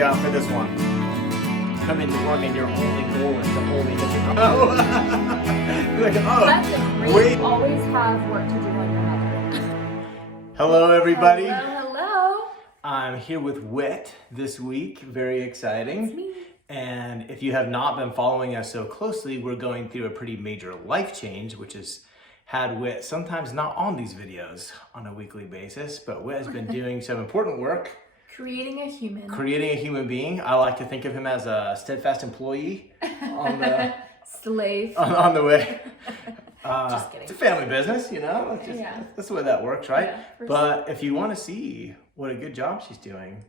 got for this one? Come into work and your only goal is to only hit your goal. Like, That's a great. wait. Always have work to do on your mother. Hello, everybody. Hello. I'm here with Whit this week. Very exciting. It's me. And if you have not been following us so closely, we're going through a pretty major life change, which has had Whit sometimes not on these videos on a weekly basis, but Whit has been doing some important work. Creating a human being. I like to think of him as a steadfast employee on the slave on the way. Just kidding. It's a family business, you know. That's the way that works, right? Yeah, but if you want to see what a good job she's doing.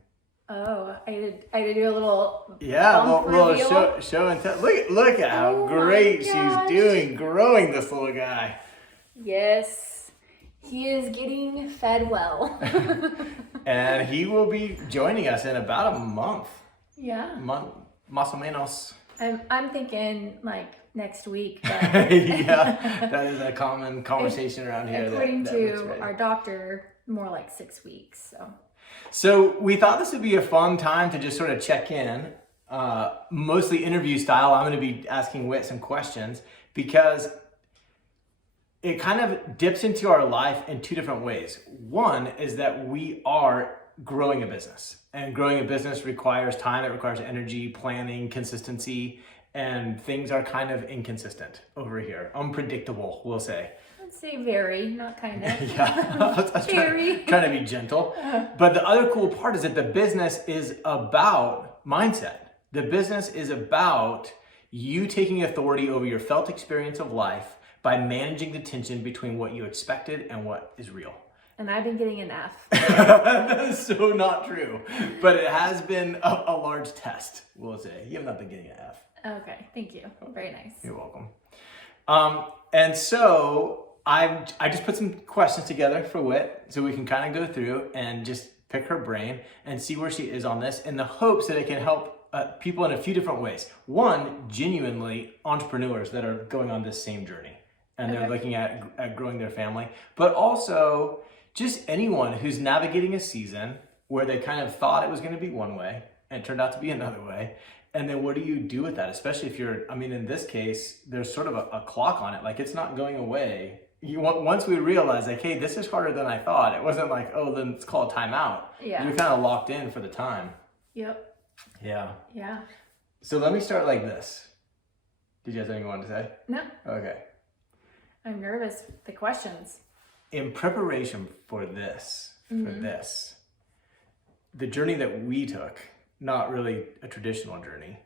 Oh, I had to do a little little show and tell. Look at how great she's doing, growing this little guy. Yes, he is getting fed well. And he will be joining us in about a month. Yeah. Más o menos. I'm thinking like next week. But yeah, that is a common conversation around here. According to our doctor, more like 6 weeks. So we thought this would be a fun time to just sort of check in, mostly interview style. I'm going to be asking Whit some questions because it kind of dips into our life in two different ways. One is that we are growing a business, and growing a business requires time, it requires energy, planning, consistency, and things are kind of inconsistent over here. Unpredictable, we'll say. I'd say very, not kind of. Yeah, I was trying to be gentle. But the other cool part is that the business is about mindset. The business is about you taking authority over your felt experience of life by managing the tension between what you expected and what is real. And I've been getting an F. That is so not true. But it has been a large test, we'll say. You have not been getting an F. Okay, thank you. Very nice. You're welcome. And so I just put some questions together for Whit so we can kind of go through and just pick her brain and see where she is on this in the hopes that it can help people in a few different ways. One, genuinely entrepreneurs that are going on this same journey and they're looking at growing their family, but also just anyone who's navigating a season where they kind of thought it was going to be one way and it turned out to be another way. And then what do you do with that? Especially if you're, in this case, there's sort of a clock on it. Like it's not going away. Once we realize like, hey, this is harder than I thought. It wasn't like, oh, then let's call a timeout. Yeah. You're kind of locked in for the time. Yep. Yeah. Yeah. So let me start like this. Did you have anything you wanted to say? No. Okay. I'm nervous. The questions. In preparation for this, the journey that we took, not really a traditional journey.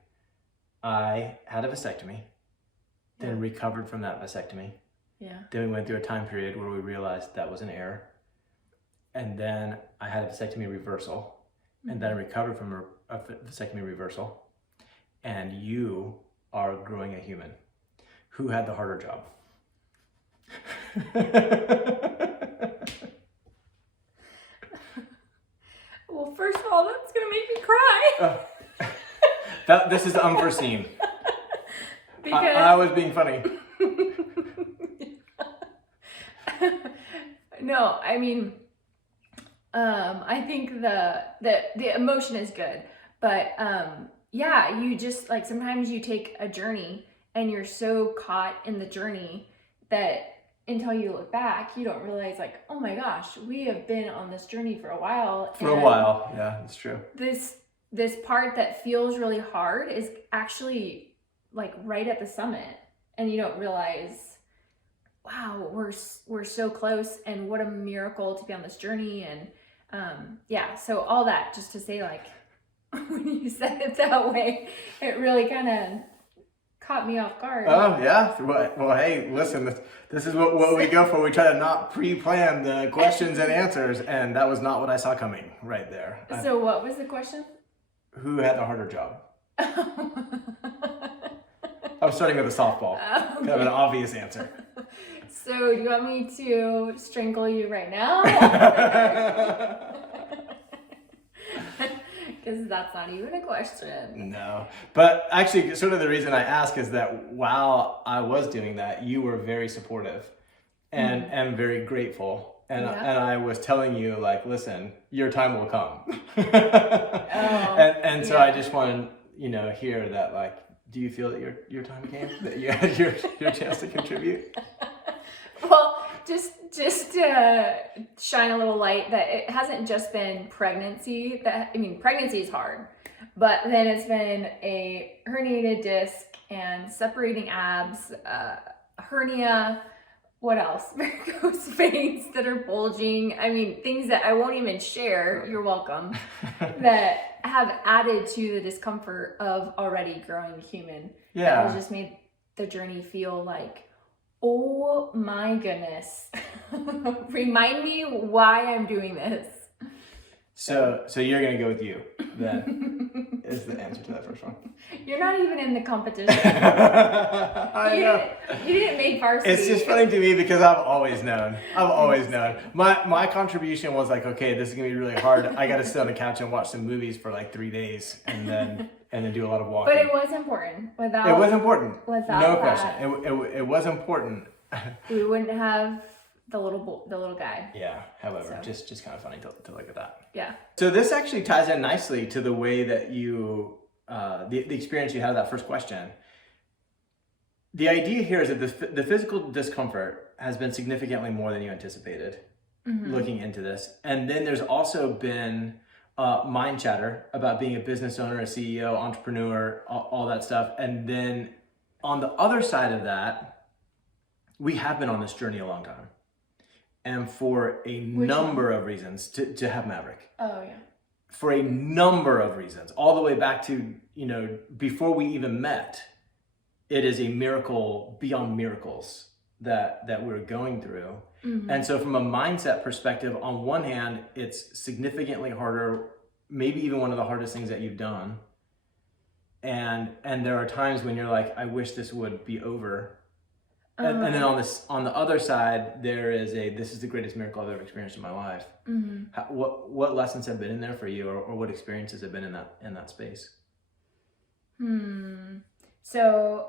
I had a vasectomy, then recovered from that vasectomy. Yeah. Then we went through a time period where we realized that was an error. And then I had a vasectomy reversal, and then I recovered from a vasectomy reversal. And you are growing a human. Who had the harder job? Well, first of all, that's gonna make me cry. This is unforeseen. Because I was being funny. No, I think the emotion is good, but yeah, you just like sometimes you take a journey and you're so caught in the journey that until you look back, you don't realize like, oh my gosh, we have been on this journey for a while. Yeah, it's true. This part that feels really hard is actually like right at the summit, and you don't realize, wow, we're so close, and what a miracle to be on this journey. And so all that just to say, like, when you said it that way, it really kind of caught me off guard. Oh yeah. Well, hey, listen, this is what we go for. We try to not pre-plan the questions and answers, and that was not what I saw coming right there. So what was the question? Who had the harder job? I was starting with a softball. Okay. Kind of an obvious answer. So do you want me to strangle you right now? Because that's not even a question. No. But actually, sort of the reason I ask is that while I was doing that, you were very supportive and very grateful And, Yeah. and I was telling you, like, listen, your time will come. And so yeah. I just want to, hear that, like, do you feel that your time came? That you had your chance to contribute? Well, just to shine a little light that it hasn't just been pregnancy. Pregnancy is hard, but then it's been a herniated disc and separating abs, hernia. What else? Varicose veins that are bulging. Things that I won't even share. You're welcome. That have added to the discomfort of already growing human. Yeah. That has just made the journey feel like, oh my goodness. Remind me why I'm doing this. So you're gonna go with you then is the answer to that first one. You're not even in the competition. I know. You didn't make varsity. It's just funny to me because I've always known. My contribution was like, okay, this is gonna be really hard. I gotta sit on the couch and watch some movies for like 3 days and then do a lot of walking. But it was important. It was important. Without no that, question. It was important. We wouldn't have the little guy. Yeah. However, just kind of funny to look at that. Yeah. So this actually ties in nicely to the way that you the experience you had of that first question. The idea here is that the physical discomfort has been significantly more than you anticipated looking into this. And then there's also been mind chatter about being a business owner, a CEO, entrepreneur, all that stuff. And then on the other side of that, we have been on this journey a long time. And for a number of reasons to have Maverick. Oh, yeah. For a number of reasons, all the way back to, before we even met, it is a miracle beyond miracles that we're going through. And so from a mindset perspective, on one hand, it's significantly harder, maybe even one of the hardest things that you've done. And there are times when you're like, I wish this would be over. And then on the other side, there is this is the greatest miracle I've ever experienced in my life. What lessons have been in there for you, or what experiences have been in that space? So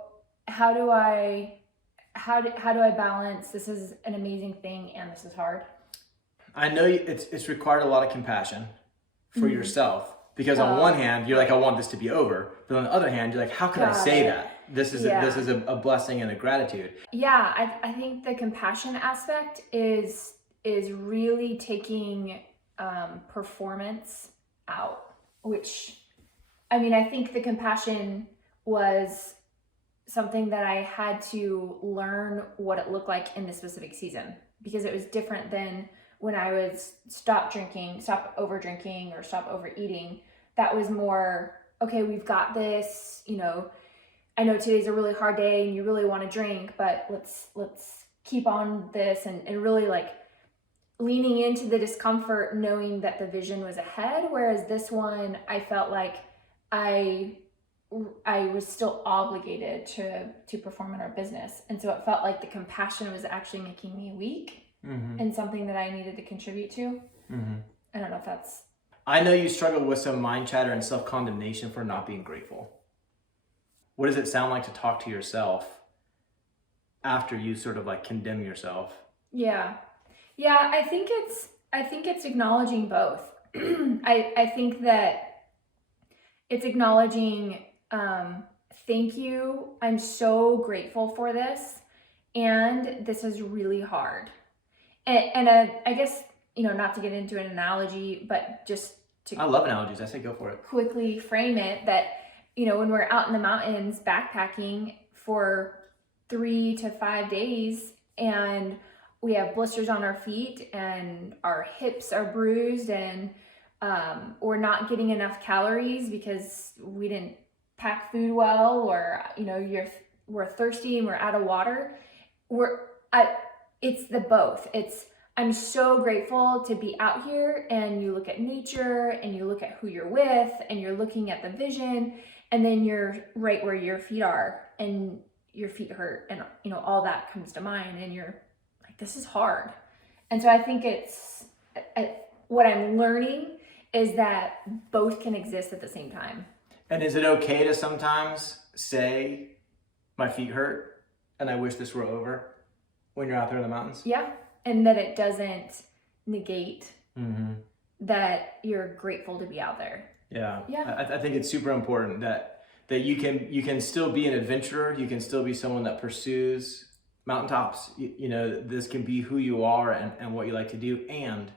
how do I balance this is an amazing thing and this is hard? I know it's required a lot of compassion for yourself, because on one hand you're like, I want this to be over, but on the other hand you're like, how can I say that? This is a blessing and a gratitude. Yeah, I think the compassion aspect is really taking performance out, which, I think the compassion was something that I had to learn what it looked like in this specific season, because it was different than when I was stop over drinking, or stop overeating. That was more, okay, we've got this, I know today's a really hard day and you really want to drink, but let's keep on this and really like leaning into the discomfort, knowing that the vision was ahead. Whereas this one, I felt like I was still obligated to perform in our business. And so it felt like the compassion was actually making me weak and something that I needed to contribute to. I don't know if that's... I know you struggle with some mind chatter and self-condemnation for not being grateful. What does it sound like to talk to yourself after you sort of like condemn yourself? Yeah, I think it's acknowledging both. I think that it's acknowledging, thank you, I'm so grateful for this, and this is really hard. And I guess, not to get into an analogy, but just to... I love analogies. I say go for it. Quickly frame it that, when we're out in the mountains backpacking for 3 to 5 days and we have blisters on our feet and our hips are bruised and we're not getting enough calories because we didn't pack food well, or, we're thirsty and we're out of water. It's the both. I'm so grateful to be out here, and you look at nature and you look at who you're with and you're looking at the vision, and then you're right where your feet are and your feet hurt, and all that comes to mind, and you're like, this is hard. And so I think what I'm learning is that both can exist at the same time. And is it okay to sometimes say, my feet hurt and I wish this were over, when you're out there in the mountains? Yeah. And that it doesn't negate Mm-hmm. that you're grateful to be out there. Yeah. Yeah. I think it's super important that you can still be an adventurer. You can still be someone that pursues mountaintops. You know, this can be who you are and what you like to do. And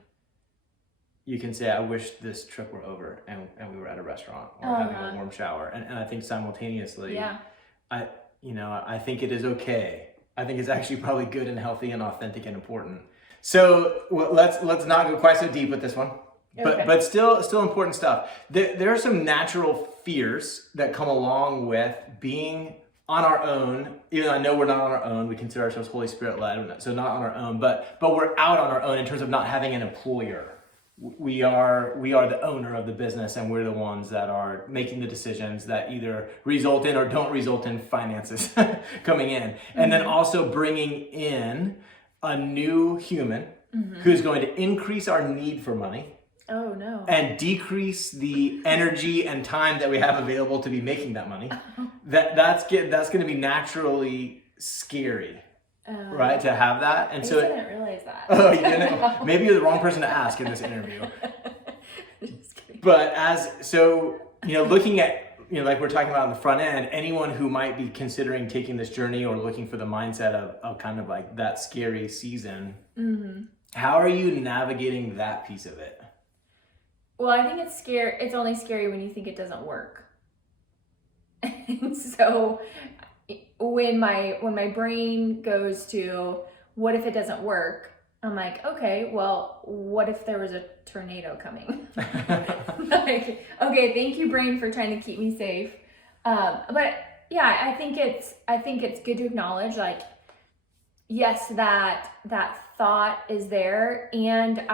you can say, I wish this trip were over and we were at a restaurant or having a warm shower. And I think simultaneously, Yeah. I think it is okay. I think it's actually probably good and healthy and authentic and important. So let's not go quite so deep with this one. Okay. But still important stuff. There are some natural fears that come along with being on our own. Even though I know we're not on our own, we consider ourselves Holy Spirit led, so not on our own. But we're out on our own in terms of not having an employer. We are the owner of the business, and we're the ones that are making the decisions that either result in or don't result in finances coming in, and then also bringing in a new human who's going to increase our need for money. Oh no. And decrease the energy and time that we have available to be making that money. That's going to be naturally scary, right? To have that, and I so didn't realize that. Oh, you didn't? Maybe you're the wrong person to ask in this interview. Just kidding. But looking at, like we're talking about on the front end, anyone who might be considering taking this journey or looking for the mindset of kind of like that scary season, how are you navigating that piece of it? Well, I think it's scary. It's only scary when you think it doesn't work. And so when my brain goes to, what if it doesn't work? I'm like, okay, well, what if there was a tornado coming? Like, okay, thank you, brain, for trying to keep me safe. But yeah, I think it's good to acknowledge, like, yes, that thought is there, and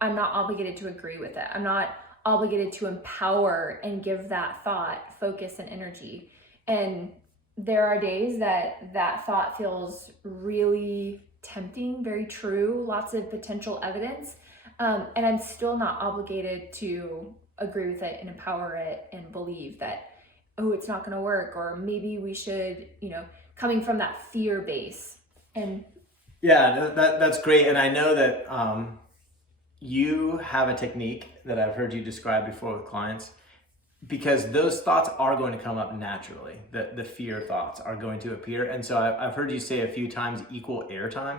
I'm not obligated to agree with it. I'm not obligated to empower and give that thought focus and energy. And there are days that thought feels really tempting, very true, lots of potential evidence. And I'm still not obligated to agree with it and empower it and believe that, oh, it's not going to work, or maybe we should, coming from that fear base. And yeah, that's great. And I know that you have a technique that I've heard you describe before with clients, because those thoughts are going to come up naturally. The fear thoughts are going to appear. And so I've heard you say a few times equal airtime.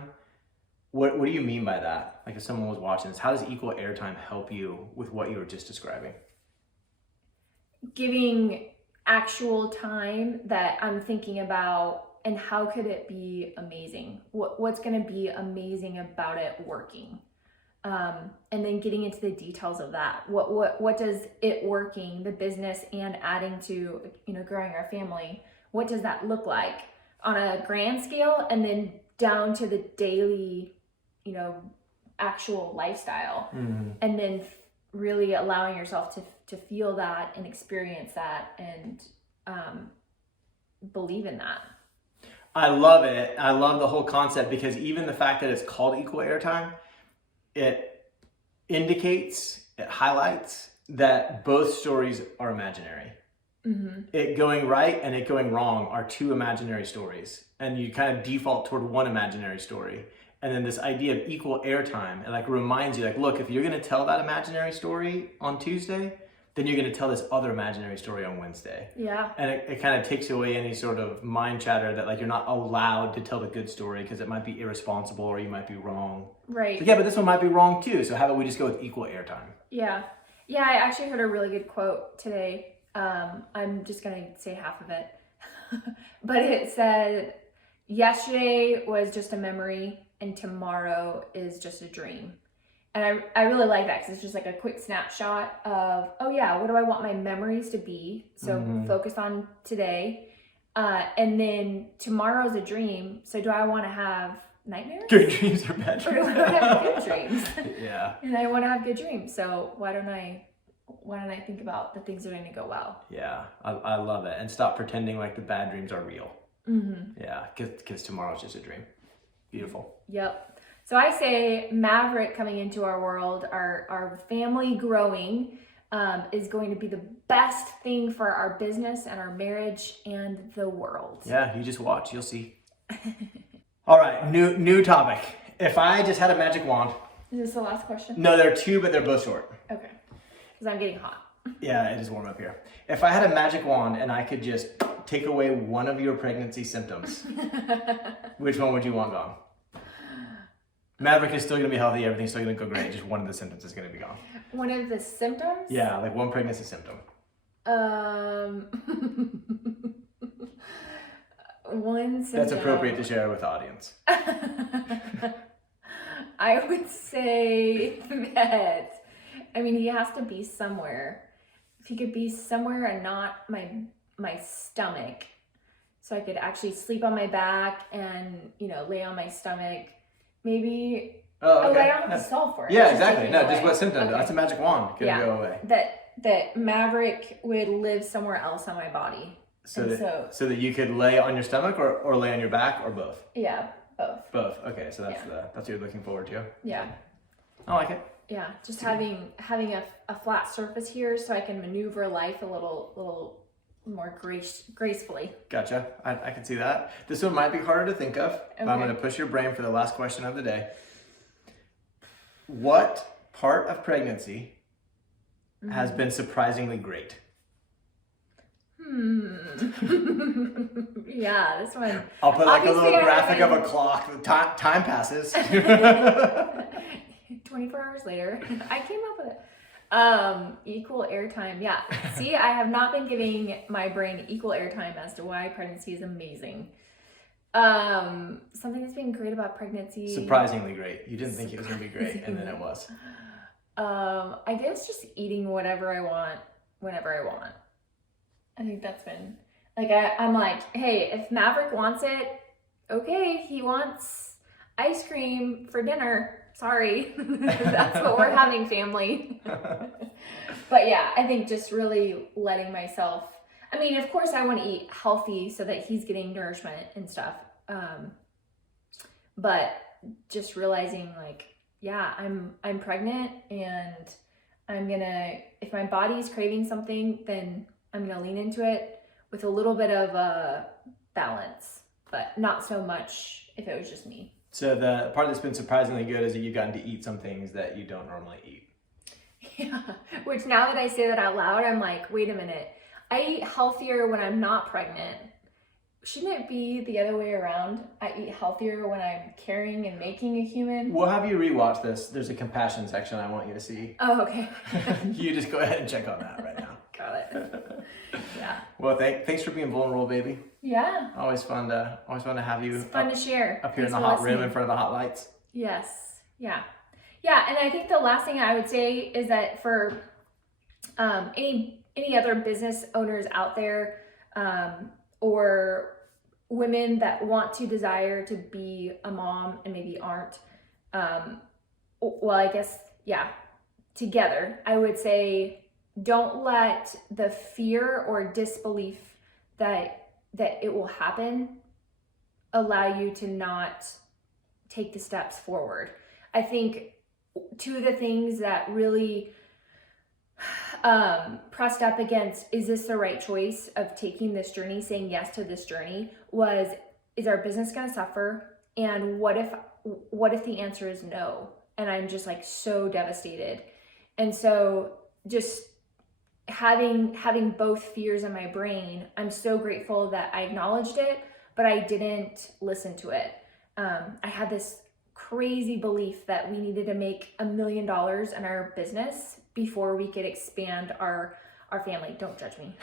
What do you mean by that? Like, if someone was watching this, how does equal airtime help you with what you were just describing? Giving actual time that I'm thinking about, and how could it be amazing? What's going to be amazing about it working? And then getting into the details of that. What does it working, the business, and adding to, growing our family, what does that look like on a grand scale, and then down to the daily, actual lifestyle. And then really allowing yourself to feel that and experience that and believe in that. I love it. I love the whole concept, because even the fact that it's called equal airtime, it indicates, it highlights that both stories are imaginary. It going right and it going wrong are two imaginary stories, and you kind of default toward one imaginary story. And then this idea of equal airtime, it like reminds you, like, look, if you're going to tell that imaginary story on Tuesday, then you're going to tell this other imaginary story on Wednesday. Yeah. And it kind of takes away any sort of mind chatter that, like, you're not allowed to tell the good story because it might be irresponsible or you might be wrong. Right. So, yeah, but this one might be wrong too. So how about we just go with equal airtime? Yeah. Yeah, I actually heard a really good quote today. I'm just going to say half of it. But it said, yesterday was just a memory and tomorrow is just a dream. And I really like that, because it's just like a quick snapshot of, oh yeah, what do I want my memories to be? So focus on today. And then tomorrow's a dream. So do I want to have nightmares? Good dreams or bad dreams? Or do I want to have good dreams? Yeah. And I want to have good dreams. So why don't I think about the things that are going to go well? Yeah, I love it. And stop pretending like the bad dreams are real. Yeah, because tomorrow's just a dream. Beautiful. Yep. So I say Maverick coming into our world, our family growing, is going to be the best thing for our business and our marriage and the world. Yeah, you just watch, you'll see. All right, new topic. If I just had a magic wand Is this the last question? No, there are two, but they're both short. Okay. Because I'm getting hot. Yeah, it is warm up here. If I had a magic wand and I could just take away one of your pregnancy symptoms, which one would you want gone? Maverick is still going to be healthy. Everything's still going to go great. Just one of the symptoms is going to be gone. One of the symptoms? Yeah, like one pregnancy symptom. One symptom. That's appropriate to share with the audience. I would say that, I mean, he has to be somewhere. If he could be somewhere and not my stomach, so I could actually sleep on my back and, you know, lay on my stomach. Maybe. Oh, okay. I don't have to solve for it. Yeah, Just exactly. take it No, away. just what symptom? Okay. That's a magic wand. Could go away. That Maverick would live somewhere else on my body. So that you could lay on your stomach or lay on your back or both? Yeah, both. Both. Okay, so that's what you're looking forward to. Yeah. I like it. Yeah, just having a flat surface here so I can maneuver life a little more gracefully. Gotcha. I can see that. This one might be harder to think of, but I'm Okay. going to push your brain for the last question of the day. What part of pregnancy has been surprisingly great? Yeah, this one. I'll put like a Obviously, little I graphic of a haven't- clock. Time passes. 24 hours later, I came up with it. Equal airtime. Yeah. See, I have not been giving my brain equal airtime as to why pregnancy is amazing. Something that's been great about pregnancy. Surprisingly great. You didn't think it was going to be great, and then it was. I guess just eating whatever I want, whenever I want. I think that's been, like, I'm like, hey, if Maverick wants it, okay, he wants ice cream for dinner. Sorry, that's what we're having, family. But yeah, I think just really letting myself, I mean, of course I want to eat healthy so that he's getting nourishment and stuff. But just realizing, like, yeah, I'm pregnant, and I'm gonna, if my body's craving something, then I'm gonna lean into it with a little bit of a balance, but not so much if it was just me. So the part that's been surprisingly good is that you've gotten to eat some things that you don't normally eat. Yeah, which now that I say that out loud, I'm like, wait a minute. I eat healthier when I'm not pregnant. Shouldn't it be the other way around? I eat healthier when I'm carrying and making a human. We'll have you rewatch this. There's a compassion section I want you to see. Oh, okay. You just go ahead and check on that right now. Got it. Yeah. Well, thanks for being vulnerable, baby. Yeah. Always fun to have you It's fun to share. up here in Thanks the for hot room listening. in front of the hot lights. Yes. Yeah. Yeah. And I think the last thing I would say is that for any other business owners out there, or women that want to desire to be a mom and maybe aren't, well, I guess, yeah, together, I would say, don't let the fear or disbelief that it will happen allow you to not take the steps forward. I think two of the things that really pressed up against, is this the right choice of taking this journey, saying yes to this journey, was, is our business going to suffer? And what if the answer is no? And I'm just like so devastated. And so just having both fears in my brain, I'm so grateful that I acknowledged it, but I didn't listen to it. I had this crazy belief that we needed to make $1 million in our business before we could expand our family. Don't judge me.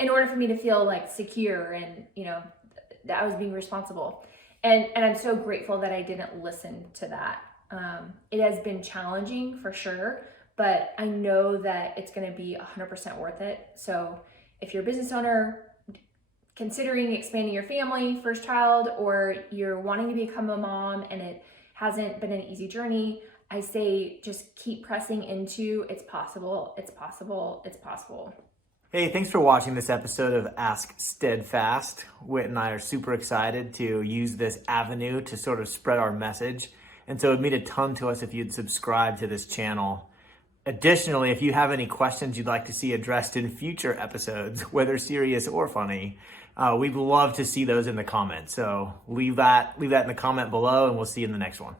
In order for me to feel like secure and, you know, that I was being responsible. And I'm so grateful that I didn't listen to that. It has been challenging for sure, but I know that it's going to be 100% worth it. So if you're a business owner considering expanding your family, first child, or you're wanting to become a mom and it hasn't been an easy journey, I say just keep pressing into it's possible, it's possible, it's possible. Hey, thanks for watching this episode of Ask Steadfast. Whit and I are super excited to use this avenue to sort of spread our message. And so it would mean a ton to us if you'd subscribe to this channel. Additionally, if you have any questions you'd like to see addressed in future episodes, whether serious or funny, we'd love to see those in the comments. So leave that in the comment below, and we'll see you in the next one.